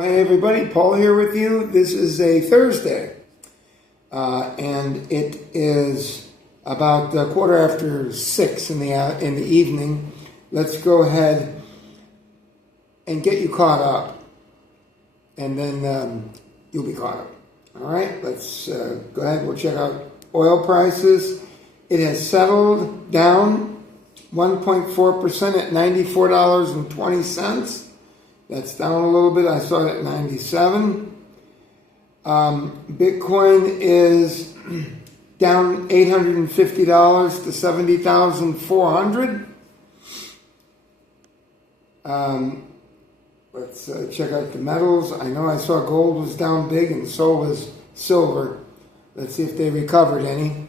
Hey everybody, Paul here with you. This is a Thursday, and it is about 6:15 in the evening. Let's go ahead and get you caught up, and then you'll be caught up. All right, let's go ahead. We'll check out oil prices. It has settled down 1.4% at $94.20. That's down a little bit. I saw it at 97. Bitcoin is down $850 to 70,400. Let's check out the metals. I know I saw gold was down big and so was silver. Let's see if they recovered any.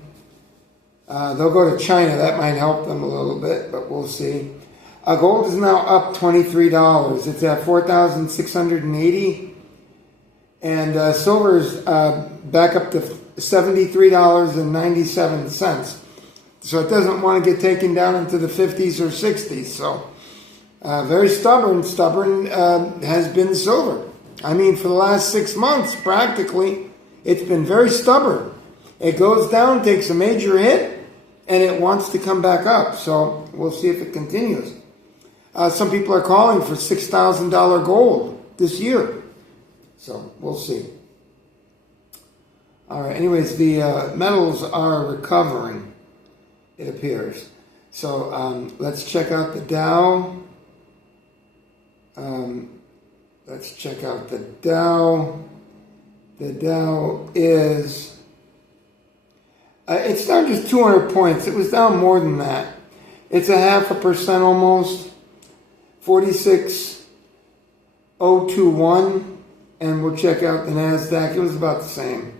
They'll go to China. That might help them a little bit, but we'll see. Gold is now up $23. It's at $4,680. And silver is back up to $73.97. So it doesn't want to get taken down into the 50s or 60s. So very stubborn has been silver. I mean, for the last 6 months, practically, it's been very stubborn. It goes down, takes a major hit, and it wants to come back up. So we'll see if it continues. Some people are calling for $6,000 gold this year. So we'll see. All right. Anyways, the metals are recovering, it appears. So let's check out the Dow. Let's check out the Dow. The Dow is... it's down just 200 points. It was down more than that. It's 0.5% almost. 46,021, and we'll check out the NASDAQ. It was about the same.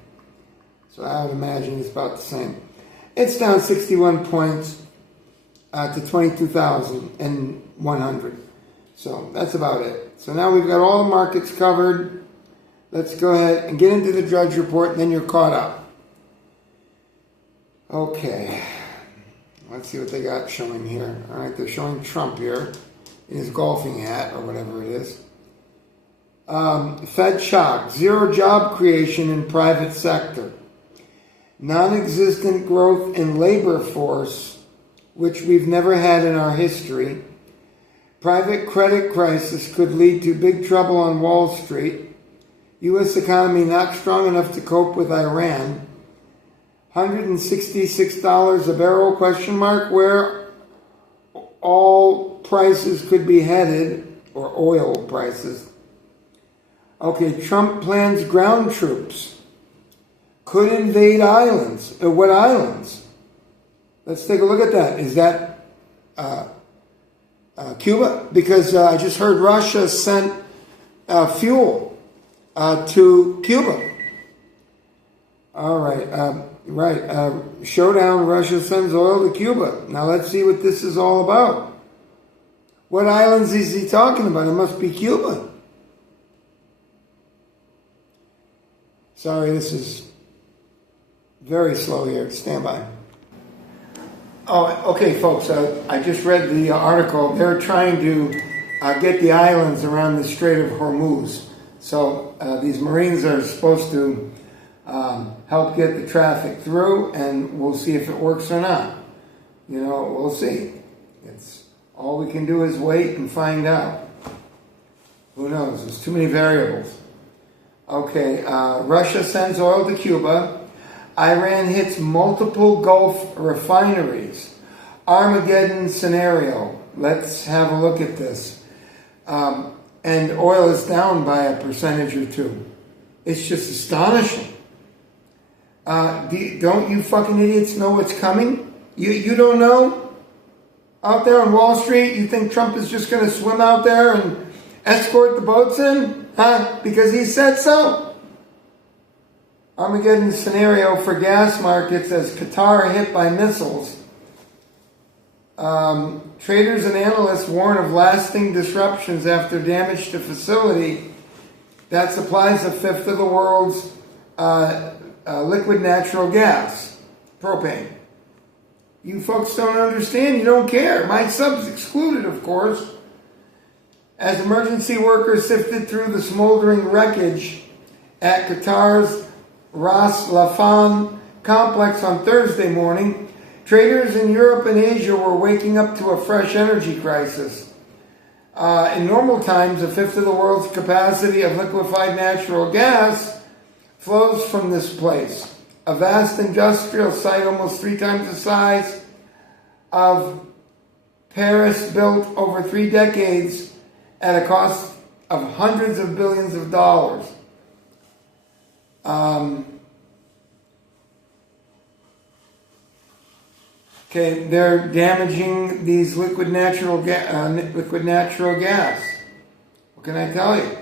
So I would imagine it's about the same. It's down 61 points to 22,100. So that's about it. So now we've got all the markets covered. Let's go ahead and get into the Drudge Report, and then you're caught up. Okay. Let's see what they got showing here. All right, they're showing Trump here in his golfing hat or whatever it is. Fed shock, zero job creation in private sector. Non-existent growth in labor force, which we've never had in our history. Private credit crisis could lead to big trouble on Wall Street. U.S. economy not strong enough to cope with Iran. $166 a barrel, question mark, where all prices could be headed, or oil prices. Okay, Trump plans ground troops. Could invade islands. What islands? Let's take a look at that. Is that Cuba? Because I just heard Russia sent fuel to Cuba. All right. Showdown, Russia sends oil to Cuba. Now let's see what this is all about. What islands is he talking about? It must be Cuba. Sorry, this is very slow here. Stand by. Oh, okay, folks. I just read the article. They're trying to get the islands around the Strait of Hormuz. So these Marines are supposed to help get the traffic through, and we'll see if it works or not. You know, we'll see. It's all we can do is wait and find out. Who knows? There's too many variables. Okay, Russia sends oil to Cuba. Iran hits multiple Gulf refineries. Armageddon scenario. Let's have a look at this. And oil is down by a percentage or two. It's just astonishing. Don't you fucking idiots know what's coming? You don't know? Out there on Wall Street, you think Trump is just going to swim out there and escort the boats in? Huh? Because he said so? Armageddon scenario for gas markets as Qatar hit by missiles. Traders and analysts warn of lasting disruptions after damage to facility that supplies a fifth of the world's liquid natural gas, propane. You folks don't understand. You don't care. My sub's excluded, of course. As emergency workers sifted through the smoldering wreckage at Qatar's Ras Laffan complex on Thursday morning, traders in Europe and Asia were waking up to a fresh energy crisis. In normal times, a fifth of the world's capacity of liquefied natural gas flows from this place, a vast industrial site almost 3 times the size of Paris, built over 3 decades at a cost of hundreds of billions of dollars. They're damaging these liquid natural gas. What can I tell you?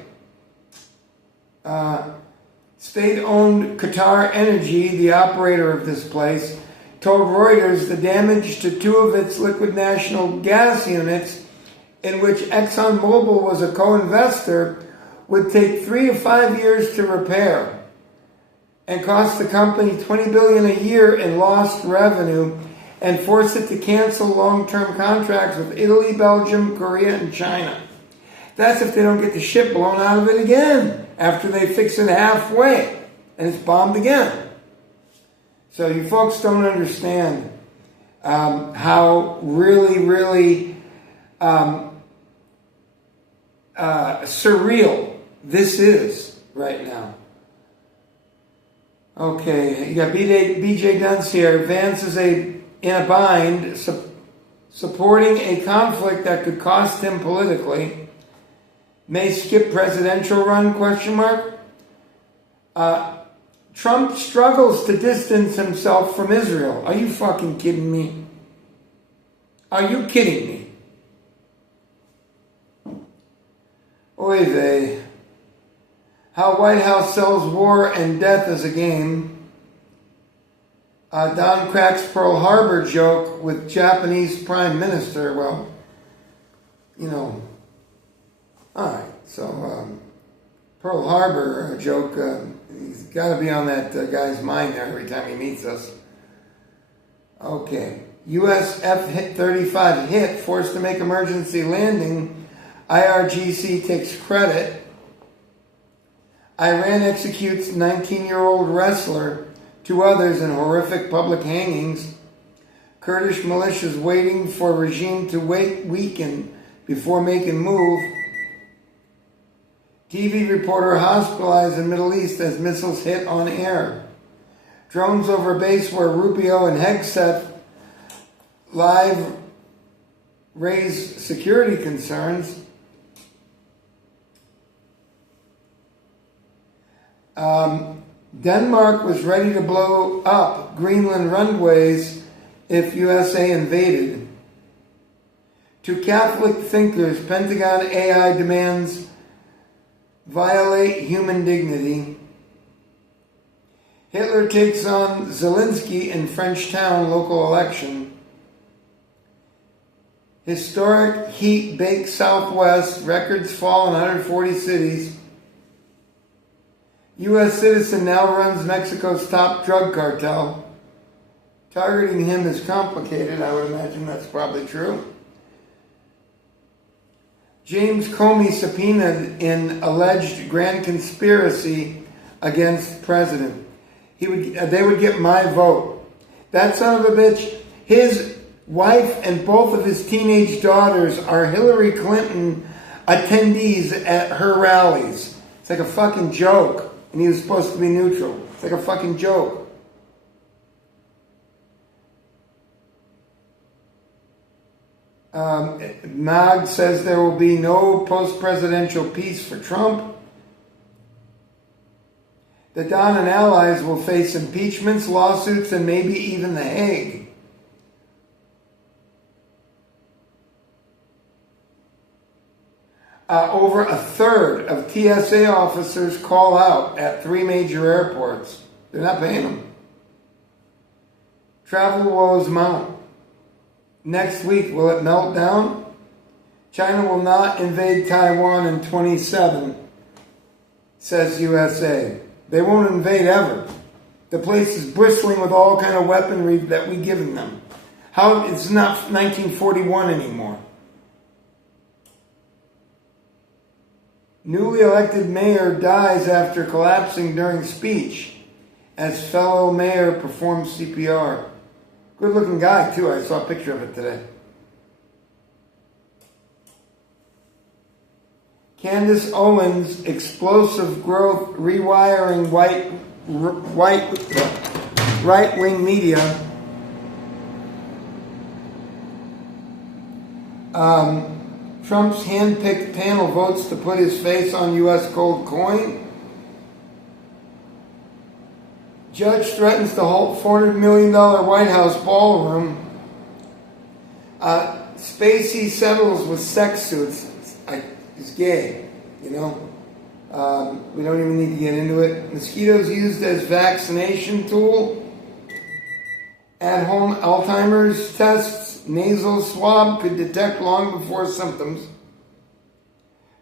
State-owned Qatar Energy, the operator of this place, told Reuters the damage to 2 of its liquid natural gas units, in which ExxonMobil was a co-investor, would take 3 to 5 years to repair and cost the company $20 billion a year in lost revenue and force it to cancel long-term contracts with Italy, Belgium, Korea, and China. That's if they don't get the shit blown out of it again after they fix it halfway and it's bombed again. So you folks don't understand how really surreal this is right now. Okay, you got BJ Dunce here. Vance is in a bind, supporting a conflict that could cost him politically. May skip presidential run, ? Trump struggles to distance himself from Israel. Are you fucking kidding me? Are you kidding me? Oy vey. How White House sells war and death as a game. Don cracks Pearl Harbor joke with Japanese Prime Minister. Well, you know. Alright, so Pearl Harbor joke, he's got to be on that guy's mind there every time he meets us. Okay. U.S. F-35 hit, forced to make emergency landing. IRGC takes credit. Iran executes 19-year-old wrestler. 2 others in horrific public hangings. Kurdish militias waiting for regime to weaken before making move. TV reporter hospitalized in Middle East as missiles hit on air. Drones over base where Rubio and Hegseth live raise security concerns. Denmark was ready to blow up Greenland runways if USA invaded. 2 Catholic thinkers, Pentagon AI demands violate human dignity. Hitler takes on Zelensky in French town local election. Historic heat bakes Southwest, records fall in 140 cities. U.S. citizen now runs Mexico's top drug cartel. Targeting him is complicated. I would imagine that's probably true. James Comey subpoenaed in alleged grand conspiracy against president. They would get my vote. That son of a bitch, his wife and both of his teenage daughters are Hillary Clinton attendees at her rallies. It's like a fucking joke. And he was supposed to be neutral. It's like a fucking joke. Mag says there will be no post-presidential peace for Trump. The Don and allies will face impeachments, lawsuits, and maybe even The Hague. Over a third of TSA officers call out at 3 major airports. They're not paying them. Travel woes mount. Next week, will it melt down? China will not invade Taiwan in 27, says USA. They won't invade ever. The place is bristling with all kind of weaponry that we've given them. How it's not 1941 anymore. Newly elected mayor dies after collapsing during speech as fellow mayor performs CPR. Good looking guy too, I saw a picture of it today. Candace Owens' explosive growth rewiring right-wing media. Trump's hand-picked panel votes to put his face on U.S. gold coin. Judge threatens to halt $400 million White House ballroom. Spacey settles with sex suits. He's gay, you know. We don't even need to get into it. Mosquitoes used as vaccination tool. At-home Alzheimer's tests. Nasal swab could detect long before symptoms.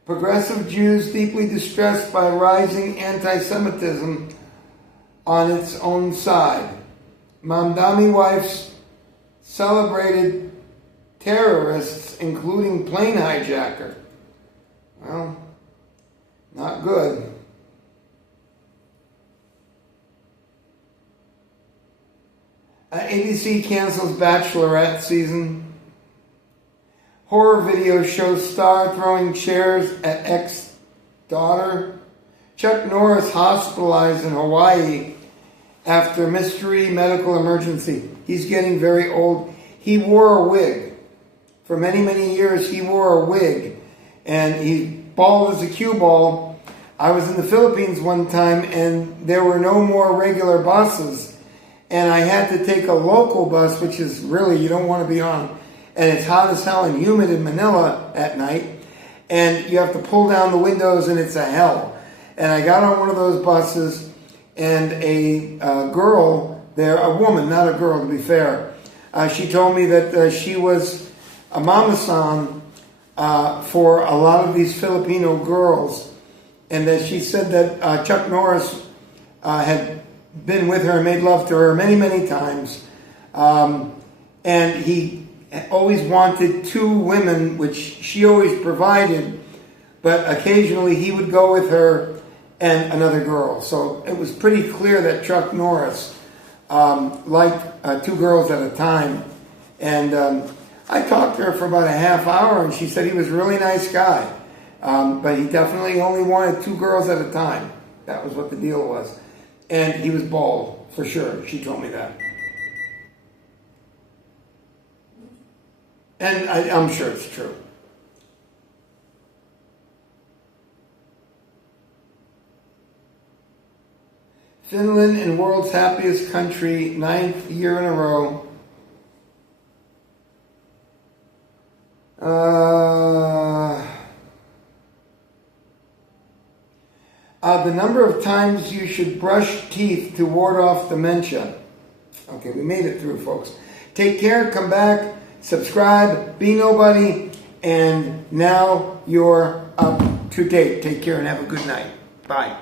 Progressive Jews deeply distressed by rising anti-Semitism on its own side. Mamdani wives celebrated terrorists, including plane hijacker. Well, not good. ABC cancels Bachelorette season. Horror video shows star throwing chairs at ex-daughter. Chuck Norris hospitalized in Hawaii after mystery medical emergency. He's getting very old. He wore a wig. For many, many years, he wore a wig. And he bald as a cue ball. I was in the Philippines one time, and there were no more regular buses. And I had to take a local bus, which is really, you don't want to be on. And it's hot as hell and humid in Manila at night. And you have to pull down the windows, and it's a hell. And I got on one of those buses, and a girl there, a woman, not a girl to be fair, she told me that she was a mama-san for a lot of these Filipino girls. And that she said that Chuck Norris had been with her and made love to her many, many times. And he always wanted two women, which she always provided, but occasionally he would go with her and another girl. So it was pretty clear that Chuck Norris liked two girls at a time. And I talked to her for about a half hour, and she said he was a really nice guy. But he definitely only wanted two girls at a time. That was what the deal was. And he was bald, for sure. She told me that. And I'm sure it's true. Finland and world's happiest country, 9th year in a row. The number of times you should brush teeth to ward off dementia. Okay, we made it through, folks. Take care, come back, subscribe, be nobody, and now you're up to date. Take care and have a good night. Bye.